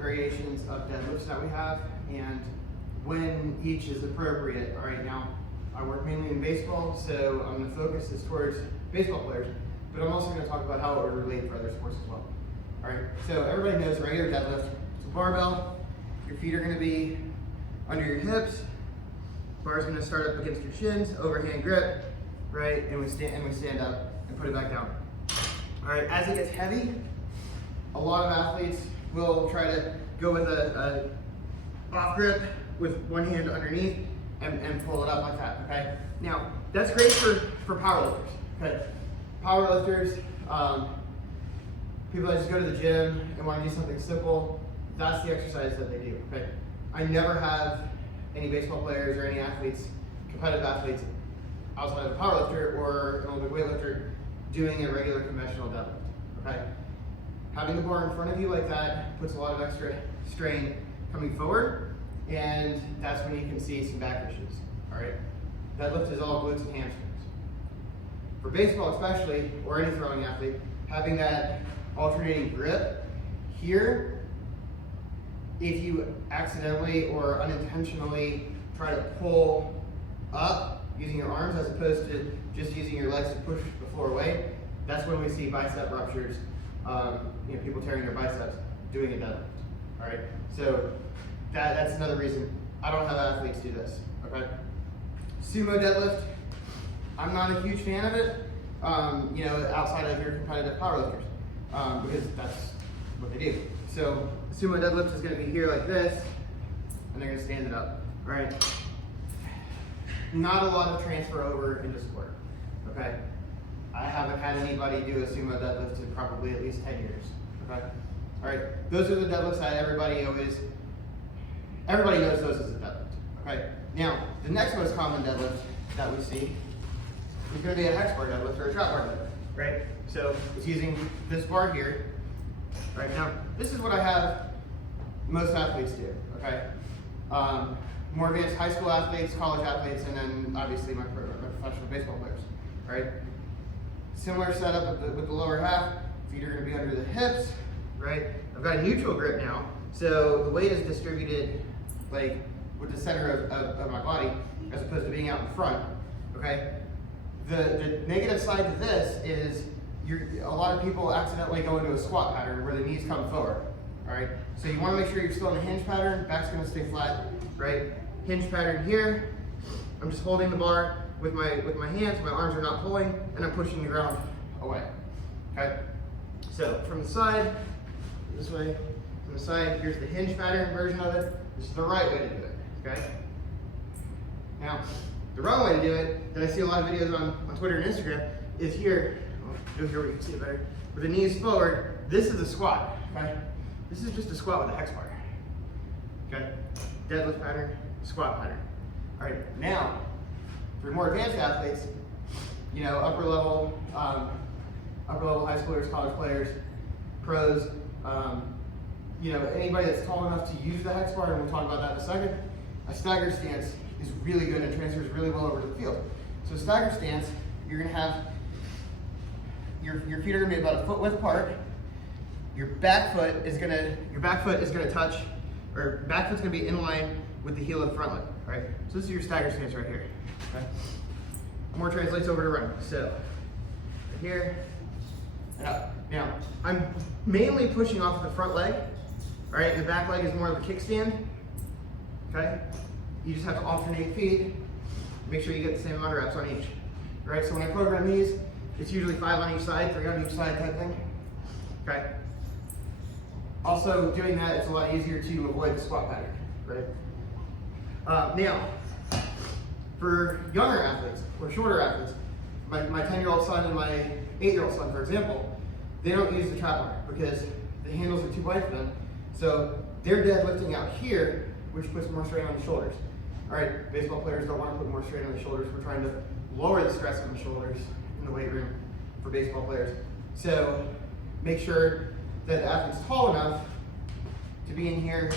variations of deadlifts that we have and when each is appropriate. All right, now I work mainly in baseball, so I'm going to focus this towards baseball players, but I'm also going to talk about how it would relate for other sports as well. All right, so everybody knows regular deadlift. It's a barbell. Your feet are going to be under your hips. Bar's going to start up against your shins, overhand grip, right? And we stand up and put it back down. All right, as it gets heavy, a lot of athletes will try to go with a off grip with one hand underneath and pull it up like that, okay? Now, that's great for powerlifters, okay? Powerlifters, people that just go to the gym and want to do something simple, that's the exercise that they do, okay? I never have any baseball players or any athletes, competitive athletes, outside of a powerlifter or an Olympic weightlifter doing a regular conventional deadlift, okay? Having the bar in front of you like that puts a lot of extra strain coming forward, and that's when you can see some back issues, all right? Deadlift is all glutes and hamstrings. For baseball especially, or any throwing athlete, having that alternating grip here, if you accidentally or unintentionally try to pull up using your arms as opposed to just using your legs to push the floor away, that's when we see bicep ruptures, people tearing their biceps doing a deadlift, all right? So that's another reason I don't have athletes do this, okay? Sumo deadlift, I'm not a huge fan of it, outside of your competitive powerlifters, because that's what they do. So sumo deadlift is going to be here like this, and they're going to stand it up, all right? Not a lot of transfer over into sport, okay? I haven't had anybody do a sumo deadlift in probably at least 10 years, okay? All right, those are the deadlifts that everybody knows those as a deadlift, okay? Now, the next most common deadlift that we see is going to be a hex bar deadlift or a trap bar deadlift, right? So it's using this bar here. Right, now, this is what I have most athletes do, okay? More advanced high school athletes, college athletes, and then obviously my professional baseball players, right? Similar setup with the lower half, feet are going to be under the hips, right? I've got a neutral grip now, so the weight is distributed like with the center of my body as opposed to being out in front, okay? The negative side to this is a lot of people accidentally go into a squat pattern where the knees come forward, all right? So you want to make sure you're still in a hinge pattern, back's going to stay flat, right? Hinge pattern here, I'm just holding the bar with my hands, my arms are not pulling, and I'm pushing the ground away, okay? So from the side, this way, from the side, here's the hinge pattern version of it. This is the right way to do it, okay? Now, the wrong way to do it, that I see a lot of videos on Twitter and Instagram, is here. Here where you can see it better. With the knees forward, this is a squat, okay? This is just a squat with a hex bar, okay? Deadlift pattern, squat pattern. All right, now, for more advanced athletes, upper level high schoolers, college players, pros, anybody that's tall enough to use the hex bar, and we'll talk about that in a second, a stagger stance is really good and transfers really well over to the field. So stagger stance, you're gonna have your feet are gonna be about a foot width apart. Your back foot is gonna touch, or back foot's gonna be in line with the heel of the front leg, right? So this is your stagger stance right here, okay? More translates over to run. So, right here, and up. Now, I'm mainly pushing off the front leg, all right? The back leg is more of a kickstand, okay? You just have to alternate feet. Make sure you get the same amount of reps on each, all right? So when I program these, it's usually 5 on each side, 3 on each side type thing, okay? Also, doing that, it's a lot easier to avoid the squat pattern, right? Now, for younger athletes or shorter athletes, my 10-year-old son and my 8-year-old son, for example, they don't use the trap bar because the handles are too wide for them. So they're deadlifting out here, which puts more strain on the shoulders. All right, baseball players don't want to put more strain on the shoulders. We're trying to lower the stress on the shoulders in the weight room for baseball players. So make sure that the athlete's tall enough to be in here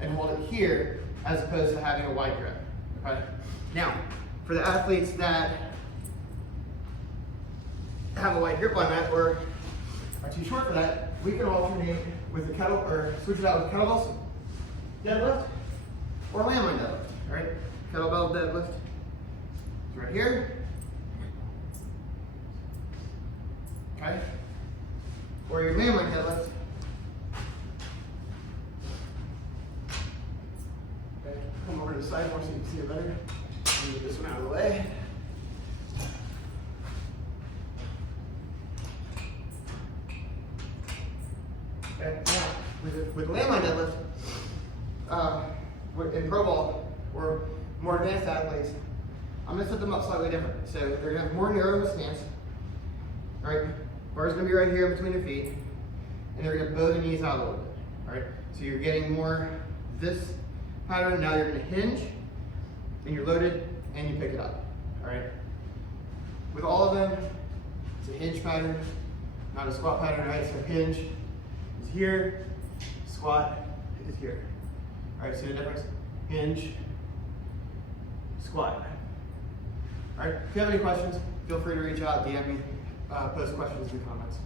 and hold it here as opposed to having a wide grip, okay? Now, for the athletes that have a wide grip on that, or are too short for that, we can alternate with the kettle, or switch it out with kettlebell deadlift or landmine deadlift. All right, kettlebell deadlift is right here. Okay, or your landmine deadlift. Okay, come over to the side more so you can see it better. Move this one out of the way. Okay, now with landmine deadlift, in pro ball or more advanced athletes, I'm going to set them up slightly different. So they're going to have more narrow stance. All right, bar's going to be right here between their feet, and they're going to bow the knees out a little bit. All right, so you're getting more this pattern. Now you're going to hinge, and you're loaded, and you pick it up. All right. With all of them, it's a hinge pattern, not a squat pattern. Right, so hinge is here, squat is here. All right, see the difference? Hinge, squat. All right, if you have any questions, feel free to reach out, DM me, post questions in the comments.